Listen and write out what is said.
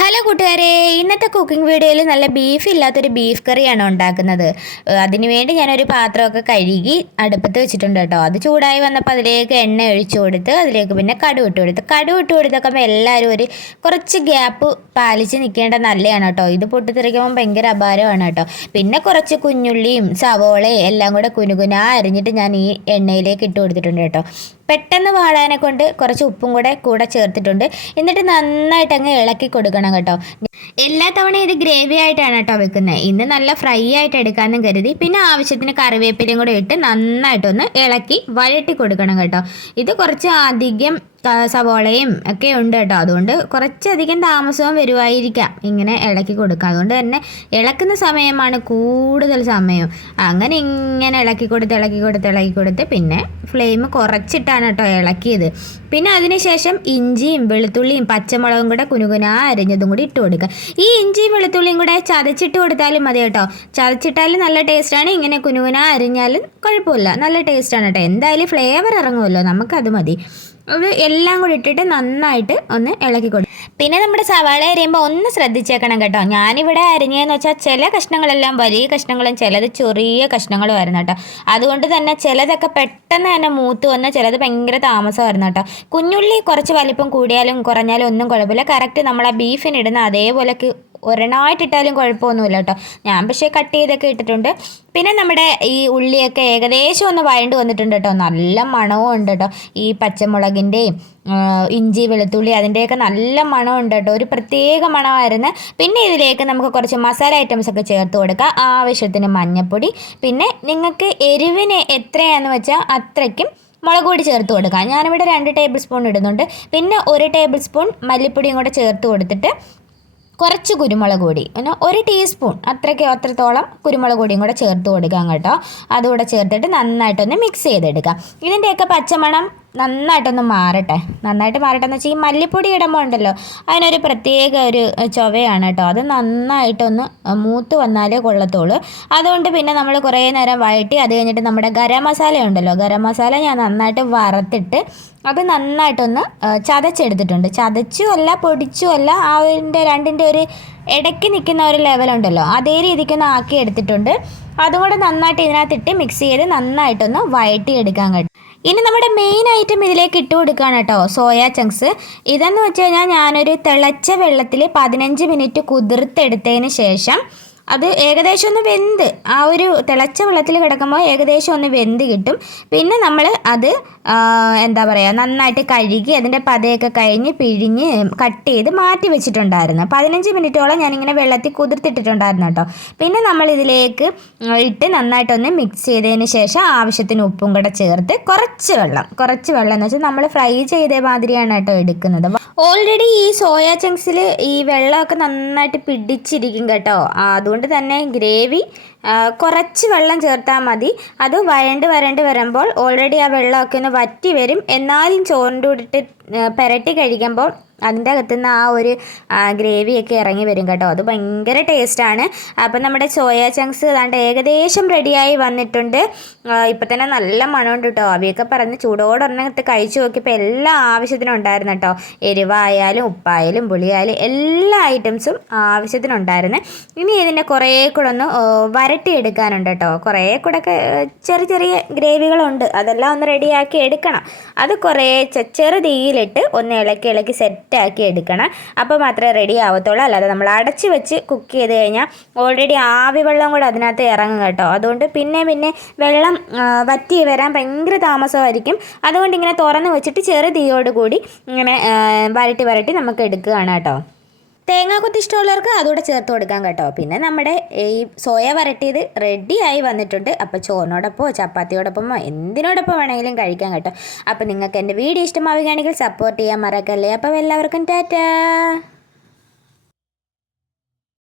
Hello കൂട്ടുകാരെ ഇന്നത്തെ cooking വീഡിയോയിൽ നല്ല ബീഫ് ഇല്ലാത്തൊരു ബീഫ് കറിയാണ് ഉണ്ടാക്കുന്നത്. അതിനുവേണ്ടി ഞാനൊരു പാത്രമൊക്കെ കഴുകി അടുപ്പത്ത് വെച്ചിട്ടുണ്ട് കേട്ടോ. അത് ചൂടായി വന്നപ്പോൾ അതിലേക്ക് എണ്ണ ഒഴിച്ചു കൊടുത്ത് അതിലേക്ക് പിന്നെ കടു ഇട്ട് കൊടുത്ത്. കടു ഇട്ട് കൊടുത്തൊക്കെ എല്ലാവരും ഒരു കുറച്ച് ഗ്യാപ്പ് പാലിച്ച് നിൽക്കേണ്ട നല്ലതാണ് കേട്ടോ. ഇത് പൊട്ടിത്തെറിക്കുമ്പോൾ ഭയങ്കര അപാരമാണ് കേട്ടോ. പിന്നെ കുറച്ച് കുഞ്ഞുള്ളിയും സവോളയും എല്ലാം കൂടെ കുനുകുന അരിഞ്ഞിട്ട് ഞാൻ ഈ എണ്ണയിലേക്ക് ഇട്ട് കൊടുത്തിട്ടുണ്ട് കേട്ടോ. പെട്ടെന്ന് വാടാനെ കൊണ്ട് കുറച്ച് ഉപ്പും കൂടെ കൂടെ ചേർത്തിട്ടുണ്ട്. എന്നിട്ട് നന്നായിട്ട് അങ്ങ് ഇളക്കി കൊടുക്കണം കേട്ടോ. എല്ലാ തവണയും ഇത് ഗ്രേവി ആയിട്ടാണ് കേട്ടോ വെക്കുന്നത് ഇന്ന് നല്ല ഫ്രൈ ആയിട്ട് എടുക്കാമെന്നും കരുതി. പിന്നെ ആവശ്യത്തിന് കറിവേപ്പിലയും കൂടെ ഇട്ട് നന്നായിട്ടൊന്ന് ഇളക്കി വഴട്ടി കൊടുക്കണം കേട്ടോ. ഇത് കുറച്ച് അധികം സവോളയും ഒക്കെ ഉണ്ട് കേട്ടോ. അതുകൊണ്ട് കുറച്ചധികം താമസവും വരുമായിരിക്കാം ഇങ്ങനെ ഇളക്കി കൊടുക്കുക അതുകൊണ്ട് തന്നെ ഇളക്കുന്ന സമയമാണ് കൂടുതൽ സമയം. അങ്ങനെ ഇങ്ങനെ ഇളക്കി കൊടുത്ത് ഇളക്കി കൊടുത്ത് ഇളക്കി കൊടുത്ത് പിന്നെ ഫ്ലെയിം കുറച്ചിട്ടാണ് കേട്ടോ ഇളക്കിയത്. പിന്നെ അതിനുശേഷം ഇഞ്ചിയും വെളുത്തുള്ളിയും പച്ചമുളകും കൂടെ കുനുകുന അരിഞ്ഞതും കൂടി ഇട്ട് കൊടുക്കുക. ഈ ഇഞ്ചിയും വെളുത്തുള്ളിയും കൂടെ ചതച്ചിട്ട് കൊടുത്താലും മതി കേട്ടോ. ചതച്ചിട്ടാലും നല്ല ടേസ്റ്റാണ് ഇങ്ങനെ കുനുകുന അരിഞ്ഞാലും കുഴപ്പമില്ല. നല്ല ടേസ്റ്റാണ് കേട്ടോ. എന്തായാലും ഫ്ലേവർ ഇറങ്ങുമല്ലോ. നമുക്കത് മതി. അത് എല്ലാം കൂടി ഇട്ടിട്ട് നന്നായിട്ട് ഒന്ന് ഇളക്കി കൊടുക്കും പിന്നെ നമ്മുടെ സവാള അരിയുമ്പോൾ ഒന്ന് ശ്രദ്ധിച്ചേക്കണം കേട്ടോ. ഞാനിവിടെ അരിഞ്ഞതെന്ന് വെച്ചാൽ ചില കഷ്ണങ്ങളെല്ലാം വലിയ കഷ്ണങ്ങളും ചിലത് ചെറിയ കഷ്ണങ്ങളുമായിരുന്നു കേട്ടോ. അതുകൊണ്ട് തന്നെ ചിലതൊക്കെ പെട്ടെന്ന് തന്നെ മൂത്ത് വന്ന് ചിലത് ഭയങ്കര താമസമായിരുന്നു കേട്ടോ. കുഞ്ഞുള്ളി കുറച്ച് വലിപ്പം കൂടിയാലും കുറഞ്ഞാലും ഒന്നും കുഴപ്പമില്ല. കറക്റ്റ് നമ്മൾ ആ ബീഫിനിടുന്ന അതേപോലെ ഒരെണ്ണമായിട്ടിട്ടാലും കുഴപ്പമൊന്നുമില്ല കേട്ടോ. ഞാൻ പക്ഷേ കട്ട് ചെയ്തൊക്കെ ഇട്ടിട്ടുണ്ട്. പിന്നെ നമ്മുടെ ഈ ഉള്ളിയൊക്കെ ഏകദേശം ഒന്ന് വഴണ്ട് വന്നിട്ടുണ്ട് കേട്ടോ. നല്ല മണവും ഉണ്ട് കേട്ടോ. ഈ പച്ചമുളകിന്റെയും ഇഞ്ചി വെളുത്തുള്ളി അതിന്റെയൊക്കെ നല്ല മണം ഉണ്ട് കേട്ടോ. ഒരു പ്രത്യേക മണമായിരുന്നു. പിന്നെ ഇതിലേക്ക് നമുക്ക് കുറച്ച് മസാല ഐറ്റംസ് ഒക്കെ ചേർത്ത് കൊടുക്കാം. ആവശ്യത്തിന് മഞ്ഞൾപ്പൊടി പിന്നെ നിങ്ങൾക്ക് എരിവിന് എത്രയാണെന്ന് വെച്ചാൽ അത്രയ്ക്കും മുളക് പൊടി ചേർത്ത് കൊടുക്കാം. ഞാനിവിടെ രണ്ട് ടേബിൾ സ്പൂൺ ഇടുന്നുണ്ട്. പിന്നെ ഒരു ടേബിൾ സ്പൂൺ മല്ലിപ്പൊടിയും കൂടെ ചേർത്ത് കൊടുത്തിട്ട് കുറച്ച് കുരുമുളക് പൊടി. പിന്നെ ഒരു ടീസ്പൂൺ അത്രയ്ക്ക് അത്രത്തോളം കുരുമുളക് പൊടിയും കൂടെ ചേർത്ത് കൊടുക്കാം കേട്ടോ. അതുകൂടെ ചേർത്തിട്ട് നന്നായിട്ടൊന്ന് മിക്സ് ചെയ്തെടുക്കാം. ഇതിന്റെയൊക്കെ പച്ചമണം നന്നായിട്ടൊന്ന് മാറട്ടെ. നന്നായിട്ട് മാറട്ടെ എന്ന് വെച്ചാൽ ഈ മല്ലിപ്പൊടി ഇടുമ്പോൾ ഉണ്ടല്ലോ അതിനൊരു പ്രത്യേക ഒരു ചൊവയാണ് കേട്ടോ അത് നന്നായിട്ടൊന്ന് മൂത്ത് വന്നാലേ കൊള്ളത്തുള്ളൂ. അതുകൊണ്ട് പിന്നെ നമ്മൾ കുറേ നേരം വഴറ്റി അത് കഴിഞ്ഞിട്ട് നമ്മുടെ ഗരം മസാല ഉണ്ടല്ലോ ഗരം മസാല ഞാൻ നന്നായിട്ട് വറുത്തിട്ട് അത് നന്നായിട്ടൊന്ന് ചതച്ചെടുത്തിട്ടുണ്ട്. ചതച്ചും അല്ല പൊടിച്ചും അല്ല അതിന്റെ രണ്ടിന്റെ ഒരു ഇടയ്ക്ക് നിൽക്കുന്ന ഒരു ലെവലുണ്ടല്ലോ അതേ രീതിക്കൊന്ന് ആക്കി എടുത്തിട്ടുണ്ട് അതും കൂടെ നന്നായിട്ട് ഇതിനകത്തിട്ട് മിക്സ് ചെയ്ത് നന്നായിട്ടൊന്ന് വഴറ്റി എടുക്കാൻ കേട്ടോ ഇനി നമ്മുടെ മെയിൻ ഐറ്റം ഇതിലേക്ക് ഇട്ട് കൊടുക്കുകയാണ് കേട്ടോ സോയ ചങ്ക്സ് ഇതെന്ന് വെച്ച് കഴിഞ്ഞാൽ ഞാനൊരു തിളച്ച വെള്ളത്തിൽ പതിനഞ്ച് മിനിറ്റ് കുതിർത്തെടുത്തതിന് ശേഷം അത് ഏകദേശം ഒന്ന് വെന്ത് ആ ഒരു തിളച്ച വെള്ളത്തിൽ കിടക്കുമ്പോൾ ഏകദേശം ഒന്ന് വെന്ത് കിട്ടും. പിന്നെ നമ്മൾ അത് എന്താ പറയുക നന്നായിട്ട് കഴുകി അതിന്റെ പതയൊക്കെ കഴിഞ്ഞ് പിഴിഞ്ഞ് കട്ട് ചെയ്ത് മാറ്റി വെച്ചിട്ടുണ്ടായിരുന്നു. പതിനഞ്ച് മിനിറ്റോളം ഞാനിങ്ങനെ വെള്ളത്തിൽ കുതിർത്തിട്ടിട്ടുണ്ടായിരുന്നു കേട്ടോ. പിന്നെ നമ്മൾ ഇതിലേക്ക് ഇട്ട് നന്നായിട്ടൊന്ന് മിക്സ് ചെയ്തതിന് ശേഷം ആവശ്യത്തിന് ഉപ്പും കൂടെ ചേർത്ത് കുറച്ച് വെള്ളം കുറച്ച് വെള്ളം എന്ന് വെച്ചാൽ നമ്മൾ ഫ്രൈ ചെയ്ത മാതിരിയാണ് കേട്ടോ എടുക്കുന്നത്. ഓൾറെഡി ഈ സോയാ ചങ്ക്സിൽ ഈ വെള്ളമൊക്കെ നന്നായിട്ട് പിടിച്ചിരിക്കും കേട്ടോ. ആ, അതുകൊണ്ട് തന്നെ ഗ്രേവി കുറച്ച് വെള്ളം ചേർത്താൽ മതി. അത് വരണ്ട് വരണ്ട് വരുമ്പോൾ ഓൾറെഡി ആ വെള്ളമൊക്കെ ഒന്ന് വറ്റി വരും. എന്നാലും ചോറിന്റെ കൂടെ പുരട്ടി കഴിക്കുമ്പോൾ അതിന്റെ അകത്തുനിന്ന് ആ ഒരു ഗ്രേവിയൊക്കെ ഇറങ്ങി വരും കേട്ടോ. അത് ഭയങ്കര ടേസ്റ്റാണ് അപ്പം നമ്മുടെ സോയ ചങ്ക്സ് ഏതാണ്ട് ഏകദേശം റെഡിയായി വന്നിട്ടുണ്ട്. ഇപ്പം തന്നെ നല്ല മണമുണ്ട് കേട്ടോ. അവയൊക്കെ പറഞ്ഞ് ചൂടോടൊരെണ്ണത്ത് കഴിച്ചു നോക്കിയപ്പോൾ എല്ലാ ആവശ്യത്തിനും ഉണ്ടായിരുന്നു കേട്ടോ. എരിവായാലും ഉപ്പായാലും പുളിയായാലും എല്ലാ ഐറ്റംസും ആവശ്യത്തിനുണ്ടായിരുന്നു. ഇനി ഇതിന്റെ കുറേ കൂടെ ഒന്ന് ഓ, വരട്ടിയെടുക്കാനുണ്ട് കേട്ടോ കുറേ കൂടെ ചെറിയ ചെറിയ ഗ്രേവികളുണ്ട്. അതെല്ലാം ഒന്ന് റെഡിയാക്കി എടുക്കണം. അത് കുറേ ചെറുതീയിലിട്ട് ചെറു തീയിലിട്ട് ഒന്ന് ഇളക്കി ഇളക്കി സെറ്റാക്കി എടുക്കണം. അപ്പോൾ മാത്രമേ റെഡി ആവത്തുള്ളൂ. അല്ലാതെ നമ്മൾ അടച്ച് വെച്ച് കുക്ക് ചെയ്ത് കഴിഞ്ഞാൽ ഓൾറെഡി ആവി വെള്ളം കൂടെ അതിനകത്ത് ഇറങ്ങും കേട്ടോ. അതുകൊണ്ട് പിന്നെ പിന്നെ വെള്ളം വറ്റി വരാൻ ഭയങ്കര താമസമായിരിക്കും. അതുകൊണ്ട് ഇങ്ങനെ തുറന്ന് വെച്ചിട്ട് ചെറു തീയോട് കൂടി ഇങ്ങനെ വരട്ടി വരട്ടി നമുക്ക് എടുക്കുകയാണ് കേട്ടോ. തേങ്ങാക്കൊത്ത് ഇഷ്ടമുള്ളവർക്ക് അതുകൂടെ ചേർത്ത് കൊടുക്കാം കേട്ടോ. പിന്നെ നമ്മുടെ ഈ സോയ വരട്ടിയത് റെഡിയായി വന്നിട്ടുണ്ട്. അപ്പോൾ ചോറിനോടൊപ്പമോ ചപ്പാത്തിയോടൊപ്പമോ എന്തിനോടൊപ്പം വേണമെങ്കിലും കഴിക്കാം കേട്ടോ. അപ്പോൾ നിങ്ങൾക്ക് എന്റെ വീഡിയോ ഇഷ്ടമാവുകയാണെങ്കിൽ സപ്പോർട്ട് ചെയ്യാൻ മറക്കല്ലേ. അപ്പോൾ എല്ലാവർക്കും ടാറ്റാ.